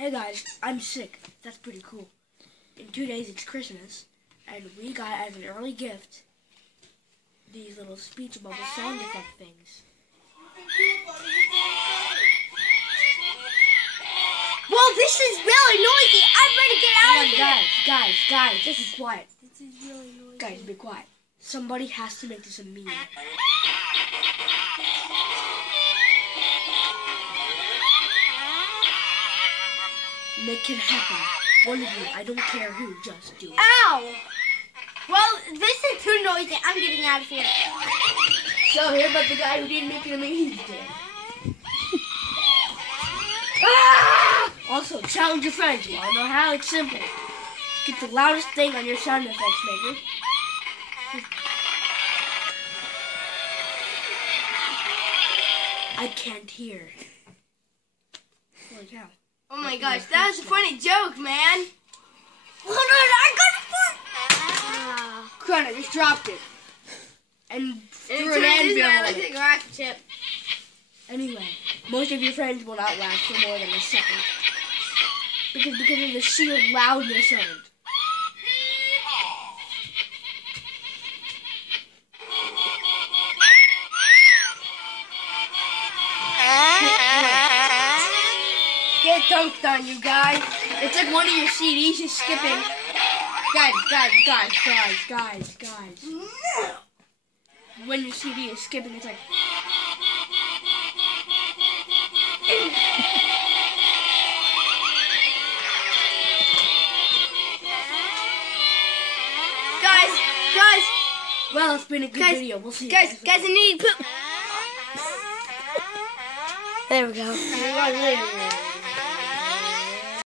Hey guys, I'm sick. That's pretty cool. In 2 days it's Christmas, and we got as an early gift these little speech bubble sound effect things. Well, this is really noisy. I'm ready to get out of here. Guys, just be quiet. This is really noisy. Guys, be quiet. Somebody has to make this a meme. Make it happen. One of you, I don't care who, just do it. Ow! Well, this is too noisy. I'm getting out of here. So, hear about the guy who didn't make it a meme, he's dead. Ah! Also, challenge your friends. You wanna know how? It's simple. Get the loudest thing on your sound effects maker. I can't hear. Holy cow. Oh my gosh, that was a funny joke, man. Hold on, I got a phone. Crud, I just dropped it. And threw an It anvil looks on like it. a rocket ship. Anyway, most of your friends will not last for more than a second. Because of the sheer loudness of it. Get dunked on, you guys. It's like one of your CDs just skipping. Guys. When your CD is skipping, it's like... Guys. Well, it's been a good video. We'll see you Guys, I need poop. There we go. later.